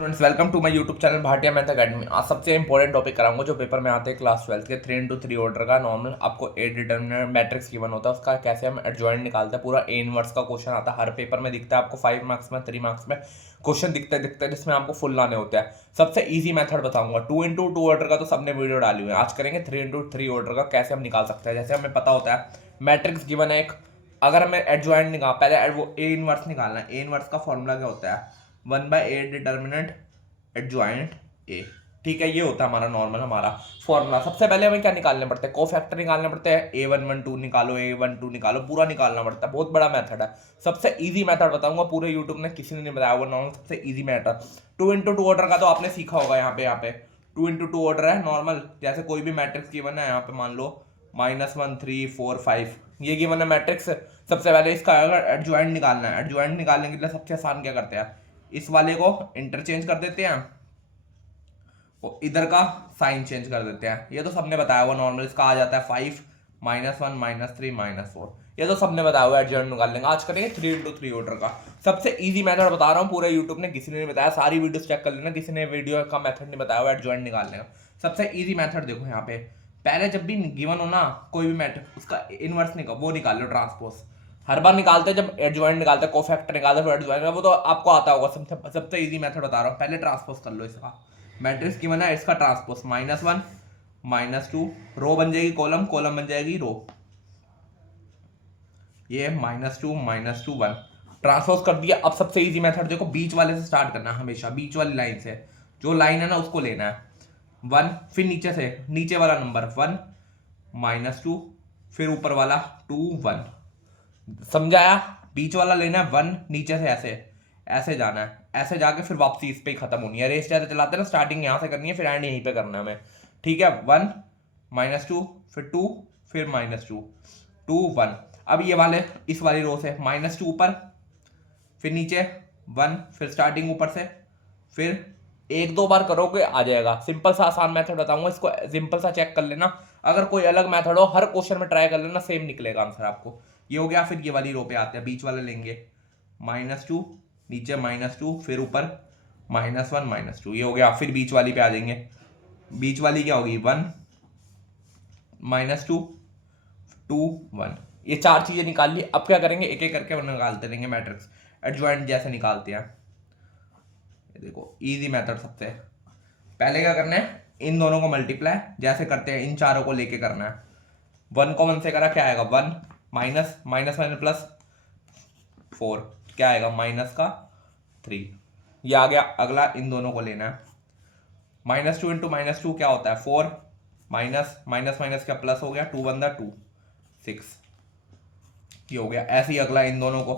Students welcome to my YouTube channel Bhatia math academy. आज सबसे important topic कराऊंगा जो पेपर में आते हैं क्लास 12 के 3 into 3 ऑर्डर का नॉर्मल आपको ए डिटर्मिनेंट मैट्रिक्स गिवन होता है, उसका कैसे हम एडजॉइंट निकालते हैं। पूरा ए इनवर्स का क्वेश्चन आता है, हर पेपर में दिखता है आपको। 5 मार्क्स में 3 मार्क्स में क्वेश्चन दिखते हैं जिसमें आपको फुल लाने होते हैं। सबसे ईजी मेथड बताऊंगा। 2 into 2 ऑर्डर का तो सबने वीडियो डाली हुई है, आज करेंगे 3 into 3 ऑर्डर का कैसे हम निकाल सकते हैं। जैसे हमें पता होता है मैट्रिक्स गिवन है एक, अगर हमें एडजॉइंट निकाल पहले वो ए इनवर्स निकालना है। ए इनवर्स का फॉर्मूला क्या होता है? 1/a determinant adjoint A. ठीक है, ये होता है हमारा नॉर्मल हमारा फॉर्मूला। सबसे पहले हमें क्या निकालने पड़ते हैं? कोफैक्टर निकालने पड़ते हैं। A1 1 2 निकालो, A1 2 निकालो, पूरा निकालना पड़ता है। बहुत बड़ा मेथड है, सबसे इजी मेथड बताऊंगा। पूरे यूट्यूब ने किसी ने नहीं बताया वो नॉर्मल सबसे इजी मेथड। 2 into 2 ऑर्डर का तो आपने सीखा होगा। यहाँ पे 2 into 2 ऑर्डर है नॉर्मल। जैसे कोई भी मैट्रिक्स गिवन है, यहाँ पे मान लो -1 3 4 5 ये गिवन है मैट्रिक्स। सबसे पहले इसका अगर एडजॉइंट निकालना है, एडजॉइंट निकालने के लिए सबसे आसान क्या करते हैं? इस वाले को इंटरचेंज कर देते हैं और इधर का साइन चेंज कर देते हैं। ये तो सबने बताया हुआ नॉर्मल। इसका आ जाता है 5 -1 -3 -4। ये तो सबने बताया हुआ एडजॉइंट निकाल लेंगे। आज करेंगे 3 into 3 ऑर्डर का। सबसे इजी मेथड बता रहा हूँ, पूरे यूट्यूब ने किसी ने नहीं बताया। सारी वीडियोस चेक कर लेना, किसी ने वीडियो का मेथड नहीं बताया हुआ एडजॉइंट निकालने का। सबसे इजी मेथड देखो यहाँ पे। पहले जब भी गिवन हो ना कोई भी मैट्रिक्स, उसका इनवर्स वो निकाल लो, ट्रांसपोज। हर बार निकालते हैं जब एडजॉइंट निकालते हैं, कोफैक्टर निकालते हैं फिर एडजॉइंट, वो तो आपको आता होगा। सबसे इजी मेथड बता रहा हूँ। पहले ट्रांसपोज कर लो इसका। मैट्रिक्स की बना है इसका ट्रांसपोज -1 -2 रो बन जाएगी कॉलम, कॉलम बन जाएगी रो। ये -2 -2 1 ट्रांसपोज कर दिया। अब सबसे इजी मेथड देखो, बीच वाले से स्टार्ट करना है हमेशा, बीच वाली लाइन से। जो लाइन है ना उसको लेना है 1, फिर नीचे से नीचे वाला नंबर 1 -2, फिर ऊपर वाला 2 1। समझाया? बीच वाला लेना है 1, नीचे से ऐसे ऐसे जाना है, ऐसे जाके फिर वापसी इस पे ही खत्म होनी है। रेस जैसे चलाते हैं ना, स्टार्टिंग यहाँ से करनी है फिर एंड यहीं पे करना है हमें। ठीक है, 1 -2 फिर 2 फिर -2 2 1। अब ये वाले इस वाली रो से -2 ऊपर, फिर नीचे 1, फिर स्टार्टिंग ऊपर से, फिर एक दो बार करोगे आ जाएगा। सिंपल सा आसान मेथड बताऊंगा, इसको सिंपल सा चेक कर लेना। अगर कोई अलग मेथड हो हर क्वेश्चन में ट्राई कर लेना, सेम निकलेगा आंसर आपको। ये हो गया। फिर ये वाली रो पे आते हैं, बीच वाले लेंगे -2, नीचे -2, फिर ऊपर -1 -2। ये हो गया। फिर बीच वाली पे आ जाएंगे। बीच वाली क्या होगी? 1 -2 2 1। ये चार चीजें निकाल ली। अब क्या करेंगे? एक एक करके निकालते रहेंगे मैट्रिक्स, एडजॉइंट जैसे निकालते हैं। ये देखो इजी मेथड। सबसे पहले क्या करना है? इन दोनों को मल्टीप्लाई जैसे करते हैं इन चारों को लेके करना है। 1 को 1 से करा क्या आएगा? 1 माइनस माइनस माइनस प्लस 4 क्या आएगा? -3। ये आ गया। अगला इन दोनों को लेना है। -2 × -2 क्या होता है? 4 माइनस माइनस माइनस क्या प्लस हो गया? 2 1 2 6। ये हो गया। ऐसे ही अगला इन दोनों को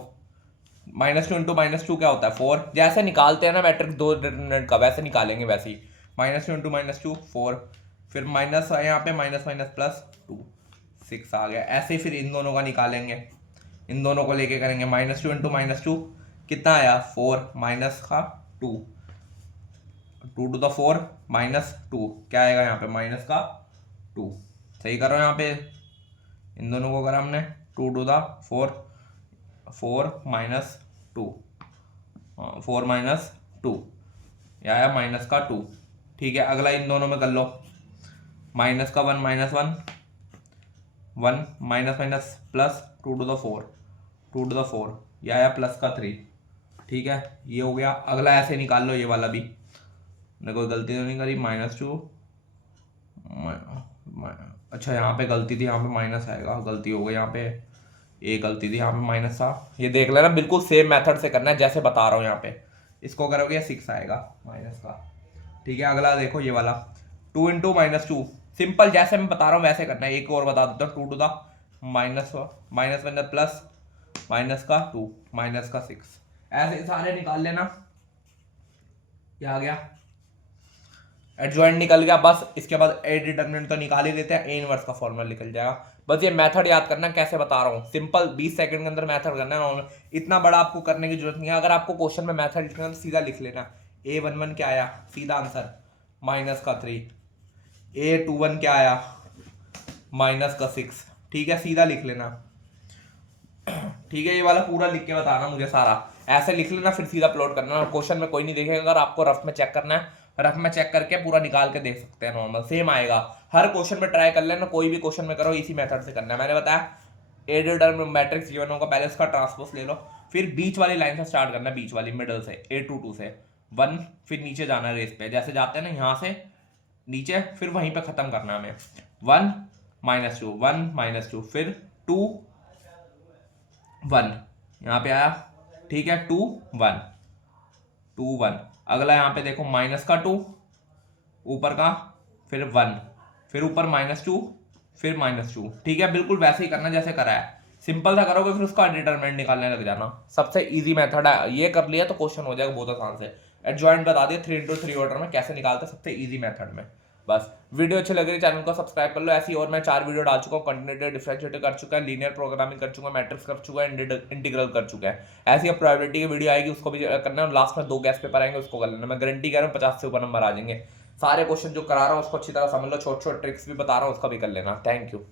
-2 × -2 क्या होता है? 4। जैसे निकालते हैं ना मैट्रिक्स दो डिटरमिनेंट का, वैसे निकालेंगे वैसे ही। -2 × -2 4, फिर माइनस यहाँ पे माइनस माइनस प्लस 2 6 आ गया। ऐसे ही फिर इन दोनों का निकालेंगे, इन दोनों को लेके करेंगे। -2 × -2 कितना आया? 4 माइनस का 2 2 -2 क्या आएगा यहाँ पे? -2। सही करो यहाँ पे, इन दोनों को करा हमने 2 4 -2 4 -2 या आया -2। ठीक है, अगला इन दोनों में कर लो। -1 -1 1 माइनस माइनस प्लस 2 4 या आया +3। ठीक है, ये हो गया। अगला ऐसे निकाल लो, ये वाला भी। मैंने कोई गलती तो नहीं करी? -2 अच्छा यहाँ पे गलती थी, यहाँ पे माइनस आएगा, गलती हो गई यहाँ पे। ये गलती थी, यहाँ पे माइनस था। ये देख लेना, बिल्कुल सेम मेथड से करना है जैसे बता रहा हूँ। यहाँ पे इसको करोगे 6 आएगा माइनस का। ठीक है, अगला देखो ये वाला 2 × -2 सिंपल जैसे मैं बता रहा हूँ वैसे करना है। एक और बता देता हूँ, 2 माइनस माइनस प्लस -2 -6। ऐसे सारे निकाल लेना। क्या आ गया? एडजॉइंट निकल गया। बस इसके बाद ए डिटर्मिनेंट तो निकाल ही लेते हैं, ए इनवर्स का फॉर्मूला निकल जाएगा। बस ये मेथड याद करना कैसे बता रहा हूँ, सिंपल 20 सेकंड के अंदर मेथड करना है। इतना बड़ा आपको करने की जरूरत नहीं है। अगर आपको क्वेश्चन में मेथड लिखना है तो सीधा लिख लेना। A11 क्या आया? सीधा आंसर -3। A21 क्या आया? -6। ठीक है, सीधा लिख लेना। ठीक है, ये वाला पूरा लिख के बताना मुझे सारा। ऐसे लिख लेना, फिर सीधा प्लॉट करना, क्वेश्चन में कोई नहीं देखेगा। अगर आपको रफ में चेक करना है, रफ में चेक करके पूरा निकाल के देख सकते हैं, नॉर्मल सेम आएगा। हर क्वेश्चन में ट्राई कर लेना, कोई भी क्वेश्चन में करो इसी मेथड से करना है। मैंने बताया ए डिटरमिनेंट मैट्रिक्स गिवन होगा, पहले इसका ट्रांसपोज ले लो, फिर बीच वाली लाइन से स्टार्ट करना है, बीच वाली मिडल से A22 से 1, फिर नीचे जाना है रेस पे, जैसे जाते हैं ना यहाँ से नीचे, फिर वहीं पे खत्म करना है हमें। 1 -2 1 -2, फिर 2 1, यहाँ पे आया, ठीक है, 2 1 2 1। अगला यहाँ पे देखो माइनस का 2, ऊपर का, फिर 1, फिर ऊपर -2, फिर -2, ठीक है। बिल्कुल वैसे ही करना जैसे करा है, सिंपल सा करोगे, फिर उसका डिटरमिनेंट निकालने लग जाना। सबसे इजी मेथड है, ये कर लिया तो क्वेश्चन हो जाएगा बहुत आसान से। एडजॉइंट बता दिया 3x3 ऑर्डर में कैसे निकालते हैं, सबसे इजी मेथड में। बस वीडियो अच्छी लग रही है, चैनल को सब्सक्राइब कर लो। ऐसी और मैं 4 वीडियो डाल चुका हूँ, कंटिन्यूटी डिफरेंशिएटर कर चुका है, लीनियर प्रोग्रामिंग कर चुका है, मैट्रिक्स कर चुका है, इंटीग्रल कर चुका है। ऐसी अब प्रोबेबिलिटी की वीडियो आएगी, उसको भी करना है, और लास्ट में 2 गैस पेपर आएंगे, उसको कर लेना। मैं गारंटी कह रहा हूँ 50 से ऊपर नंबर आ जाएंगे। सारे क्वेश्चन जो करा रहा हूँ उसको अच्छी तरह समझ लो, छोटे छोटे ट्रिक्स भी बता रहा हूँ, उसका भी कर लेना। Thank you.